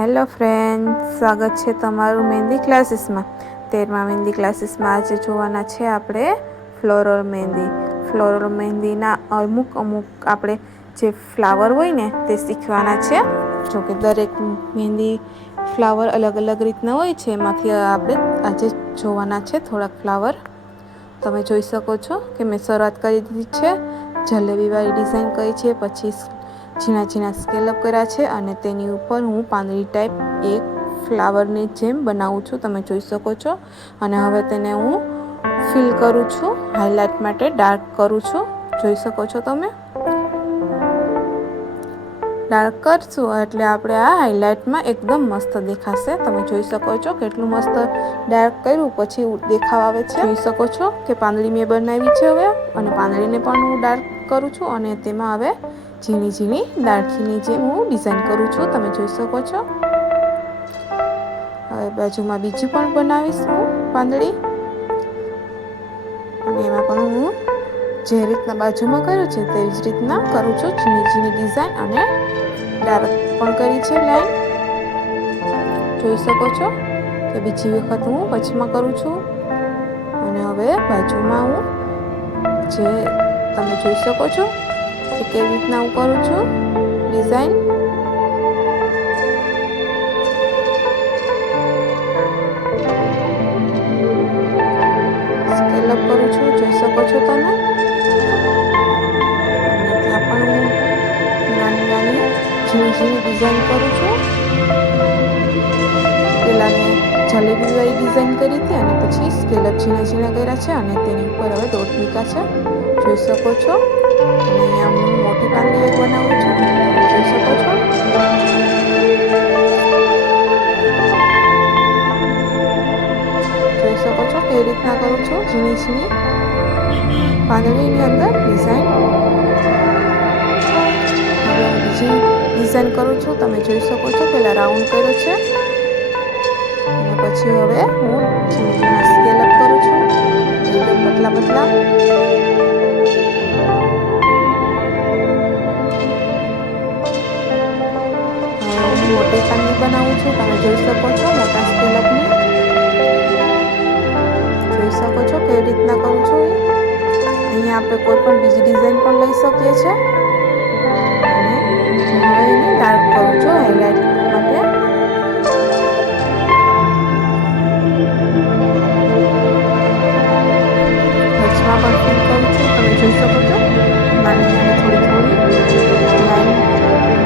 Hello friends, સ્વાગત છે તમારું મહેંદી ક્લાસીસમાં. 13મા મહેંદી ક્લાસીસમાં આજે જોવાના છે આપણે ફ્લોરલ મહેંદી. ફ્લોરલ મહેંદીના અમુક આપણે જે ફ્લાવર હોય ને તે શીખવાના છે. જો કે દરેક મહેંદી ફ્લાવર અલગ અલગ રીતના હોય છે, એમાંથી આપણે આજે જોવાના છે થોડાક ફ્લાવર. તમે જોઈ શકો છો કે મેં શરૂઆત કરી દીધી છે. જલેબીવાળી ડિઝાઇન કરી છે, પછી ઝીણા ઝીણા સ્કેલઅપ કર્યા છે અને તેની ઉપર હું પાંદડી ટાઈપ એક ફ્લાવરની જેમ બનાવું છું, તમે જોઈ શકો છો. અને હવે તેને હું ફિલ કરું છું, હાઇલાઇટ માટે ડાર્ક કરું છું. જોઈ શકો છો તમે. ડાર્ક કરશું એટલે આપણે આ હાઇલાઇટમાં એકદમ મસ્ત દેખાશે. તમે જોઈ શકો છો કેટલું મસ્ત ડાર્ક કર્યું પછી દેખાવ આવે છે. જોઈ શકો છો કે પાંદડી મેં બનાવી છે હવે, અને પાંદડીને પણ હું ડાર્ક કરું છું અને તેમાં હવે ઝીણી ઝીણી ડાળખીની જેમ હું ડિઝાઇન કરું છું. તમે જોઈ શકો છો. હવે બાજુમાં બીજી પણ બનાવીશ હું પાંદડી, અને એમાં પણ હું જે રીતના બાજુમાં કર્યું છે તેવી જ રીતના કરું છું. ઝીણી ઝીણી ડિઝાઇન અને ડાર્ક પણ કરી છે લાઈન. જોઈ શકો છો કે બીજી વખત હું વચમાં કરું છું, અને હવે બાજુમાં હું જે તમે જોઈ શકો છો કે કેવી રીતના હું કરું છું ડિઝાઇન. સ્કેલઅપ કરું છું, જોઈ શકો છો તમે. અને ત્યાં પણ હું નાની નાની ઝીણી ઝીણી ડિઝાઇન કરું છું. પહેલાં મેં જલેબીવાળી ડિઝાઇન કરી હતી અને પછી સ્કેલઅપ ઝીણા ઝીણા કર્યા છે અને તેની ઉપર હવે ડોટ મૂક્યા છે. જોઈ શકો છો. અને અહીંયા હું મોટી પાંદડી એક બનાવું છું, તમે જોઈ શકો છો. જોઈ શકો છો કેવી રીતના કરું છું ઝીણી ઝીણી પાંદડીની અંદર ડિઝાઇન. હવે હું બીજી ડિઝાઇન કરું છું, તમે જોઈ શકો છો. પહેલાં રાઉન્ડ કર્યો છે અને પછી હવે હું ઝીણા ઝીણા સ્કેલઅપ કરું છું, એકદમ પતલા પતલા. મોટી પાંદડી બનાવું છું, તમે જોઈ શકો છો. મોટા સ્કેલઅપની જોઈ શકો છો કેવી રીતના કરું છું. અહીંયા આપણે કોઈ પણ બીજી ડિઝાઇન પણ લઈ શકીએ છીએ. અને હું હવે એને ડાર્ક કરું છું હાઇલાઇટ માટે. વચમાં પણ ફિલ કરું છું, તમે જોઈ શકો છો. નાની નાની થોડી થોડી લાઈન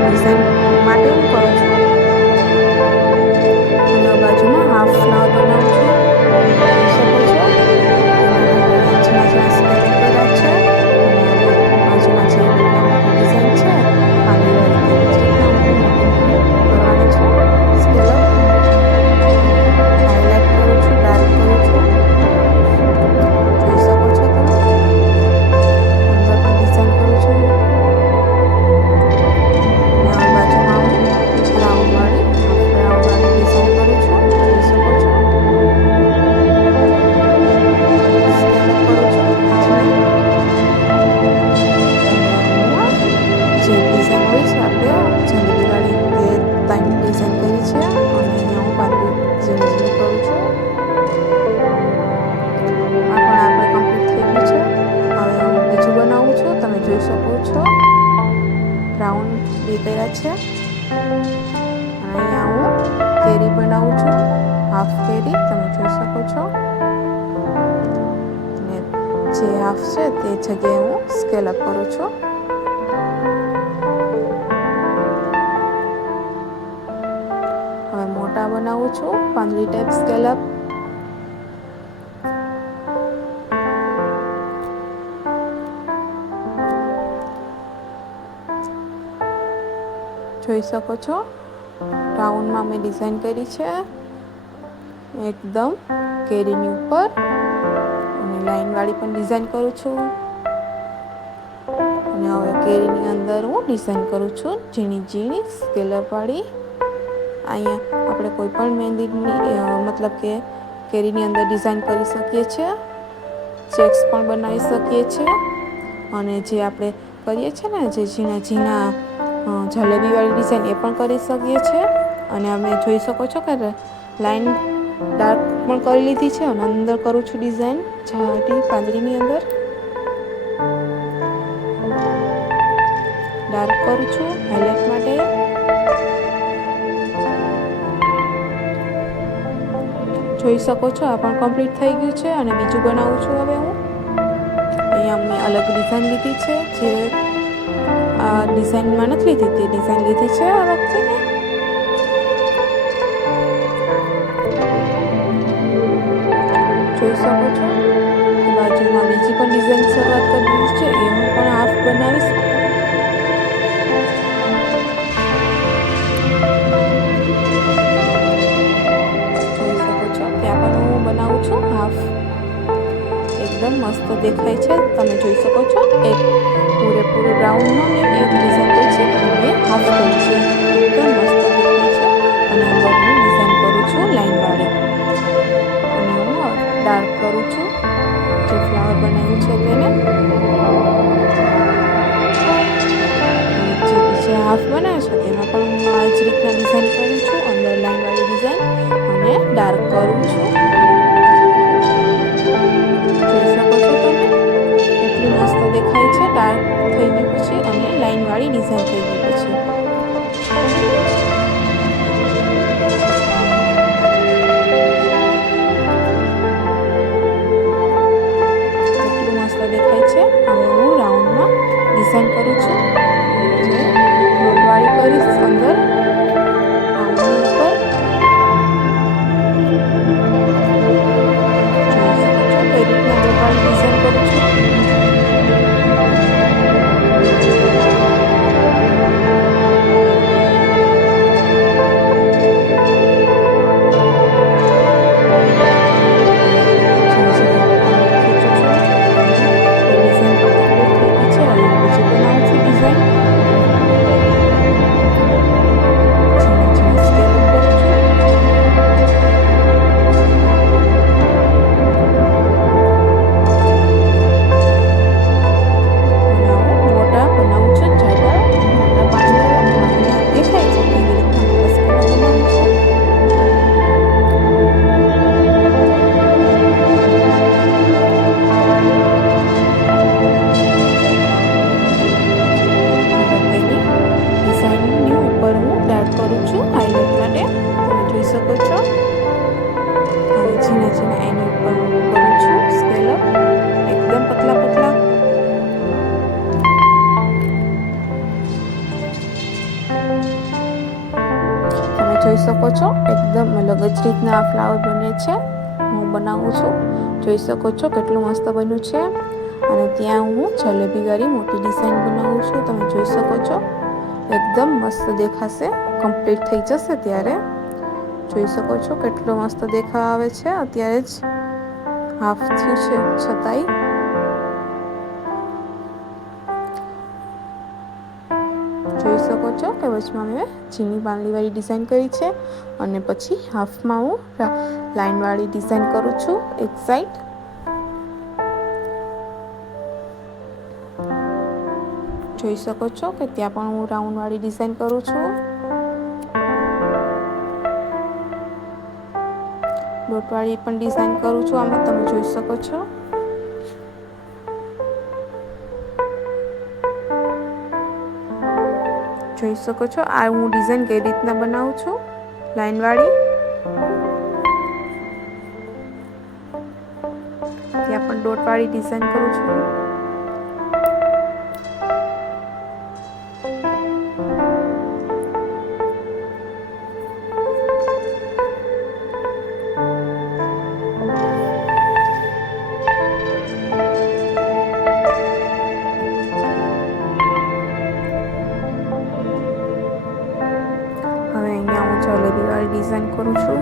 ડિઝાઇન માટે હું કરું છું. અને બાજુમાં હાફ ફ્લાવર બનાવું છું, જોઈ શકો છો. તેના ઝીણા ઝીણા સ્કેલઅપ કર્યા છે અને હવે બાજુમાં જે રીતના મોટી ડિઝાઇન છે પાંદડીવાળી તેવી જ રીતના હું મોટી નાની કરવાની છું. સ્કેલઅપ હાઇલાઇટ કરું છું, ડાર્ક કરું છું. જોઈ શકો છો તમે. અંદર પણ ડિઝાઇન કરું છું. અને હવે બાજુમાં હું રાઉન્ડવાળી ડિઝાઇન કરું છું, જોઈ શકો છો. સ્કેલઅપ કરું છું ઝીણા. અને જે ડિઝાઇન હોય છે આપણે જલેબીવાળી તે 3 ડિઝાઇન કરી છે, અને અહીંયા હું પાંદડી ઝીણી ઝીણી કરું છું. આ પણ આપણે કમ્પ્લીટ થઈ ગયું છે. હવે હું બીજું બનાવું છું, તમે જોઈ શકો છો. રાઉન્ડ બે કર્યા છે. અને અહીંયા હું કેરી બનાવું છું, હાફ કેરી, તમે જોઈ શકો છો. અને જે હાફ છે તે જગ્યાએ હું સ્કેલઅપ કરું છું. હવે મોટા બનાવું છું, પાંદડી ટાઈપ સ્કેલઅપ. જોઈ શકો છો. રાઉન્ડમાં મેં ડિઝાઇન કરી છે એકદમ કેરીની ઉપર, અને લાઈનવાળી પણ ડિઝાઇન કરું છું. અને હવે કેરીની અંદર હું ડિઝાઇન કરું છું ઝીણી ઝીણી સ્કેલઅપવાળી. અહીંયા આપણે કોઈ પણ મહેંદીની મતલબ કે કેરીની અંદર ડિઝાઇન કરી શકીએ છીએ, ચેક્સ પણ બનાવી શકીએ છીએ. અને જે આપણે કરીએ છીએ ને જે ઝીણા ઝીણા જલેબીવાળી ડિઝાઇન એ પણ કરી શકીએ છીએ. અને અમે જોઈ શકો છો કે લાઈન ડાર્ક પણ કરી લીધી છે અને અંદર કરું છું ડિઝાઇન ઝાડી પાંદડીની અંદર ડાર્ક કરું છું હાઇલાઇટ માટે. જોઈ શકો છો આ પણ કમ્પ્લીટ થઈ ગયું છે અને બીજું બનાવું છું હવે હું. અહીંયા મેં અલગ ડિઝાઇન લીધી છે જે આ ડિઝાઇનમાં નથી લીધી તે ડિઝાઇન લીધી છે આ વખતે મેં. જોઈ શકો છો બાજુમાં બીજી પણ ડિઝાઇન શરૂઆત કરી દીધી છે એ હું પણ હાફ બનાવીશ. જોઈ શકો છો ત્યાં પણ હું બનાવું છું હાફ. એકદમ મસ્ત દેખાય છે તમે જોઈ શકો છો. એક પૂરેપૂરું રાઉન્ડમાં મેં એક ડિઝાઇન કરી છે અને મેં હાફ કરી છે. એકદમ મસ્ત દેખાય છે અને અંદર હું ડિઝાઇન કરું છું લાઈનવાળી અને હું ડાર્ક કરું છું જે ફ્લાવર બનાવ્યું છે તેને. જે બીજે હાફ બનાવ્યો છે તેમાં પણ હું આ જ રીતના ડિઝાઇન કરું છું અંદર લાઈનવાળી ડિઝાઇન અને ડાર્ક કરું છું. જોઈ શકો છો તમે કેટલું મસ્ત દેખાય છે ડાર્ક થઈ ગયું પછી અને લાઈનવાળી ડિઝાઇન થઈ ગઈ પછી. કેટલું મસ્ત દેખાય છે. હવે હું રાઉન્ડમાં ડિઝાઇન કરું છું જે ડોટવાળી કરીશ અંદર રાઉન્ડની ઉપર. જોઈ શકો છો કઈ રીતના ડોટવાળી ડિઝાઇન કરું છું. જોઈ શકો છો એકદમ અલગ જ રીતના આ ફ્લાવર બને છે હું બનાવું છું. જોઈ શકો છો કેટલું મસ્ત બન્યું છે અને ત્યાં હું જલેબીવાળી મોટી ડિઝાઇન બનાવું છું. તમે જોઈ શકો છો એકદમ મસ્ત દેખાશે કમ્પ્લીટ થઈ જશે ત્યારે. જોઈ શકો છો કેટલો મસ્ત દેખાવ આવે છે. અત્યારે જ હાફ થયું છે છતાંય જોઈ શકો છો કે વચમાં મેં ઝીણી પાંદડીવાળી ડિઝાઇન કરી છે અને પછી હાફમાં હું લાઈનવાળી ડિઝાઇન કરું છું એક સાઈડ. જોઈ શકો છો કે ત્યાં પણ હું રાઉન્ડવાળી ડિઝાઇન કરું છું. ડોટવાળી પણ ડિઝાઇન કરું છું આમાં તમે જોઈ શકો છો. જોઈ શકો છો આ હું ડિઝાઇન કઈ રીતના બનાવું છું લાઈનવાળી. ત્યાં પણ ડોટવાળી ડિઝાઇન કરું છું. જલેબીવાળી ડિઝાઇન કરું છું.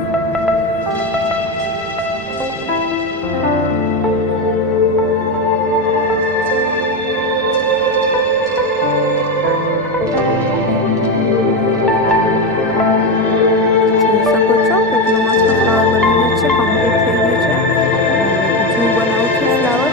જોઈ શકો છો કેટલું મસ્ત ફ્લાવર બની ગયું છે કમ્પ્લીટ થઈ ગયું છે. બીજું બનાવું છું ફ્લાવર.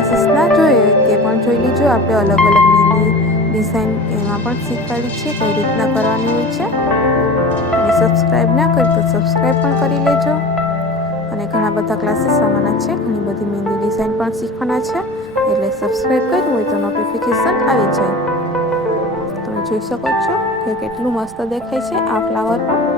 ક્લાસીસના જોઈએ તે પણ જોઈ લીજો. આપણે અલગ અલગ મહેંદી ડિઝાઇન એમાં પણ શીખવાડી છે કઈ રીતના કરવાની હોય છે. અને સબસ્ક્રાઈબ ના કરી તો સબસ્ક્રાઈબ પણ કરી લેજો. અને ઘણા બધા ક્લાસીસ આવવાના છે, ઘણી બધી મહેંદી ડિઝાઇન પણ શીખવાના છે, એટલે સબસ્ક્રાઈબ કર્યું હોય તો નોટિફિકેશન આવી જાય. તમે જોઈ શકો છો કે કેટલું મસ્ત દેખાય છે આ ફ્લાવર પણ.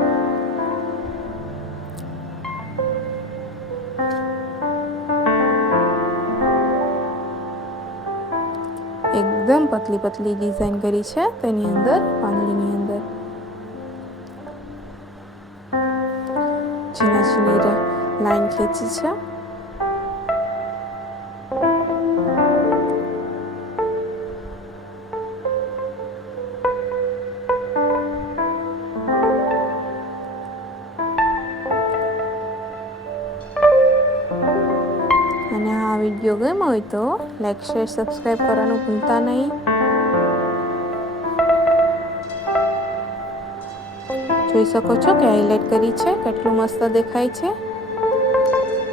એકદમ પતલી પતલી ડિઝાઇન કરી છે તેની અંદર, પાંદડીની અંદર ઝીણા ઝીણી લાઈન ખેંચી છે. અને આ વિડીયો ગમ્યો હોય તો લાઈક શેર સબસ્ક્રાઈબ કરવાનું ભૂલતા નહીં. જોઈ શકો છો કે હાઇલાઇટ કરી છે, કેટલું મસ્ત દેખાય છે.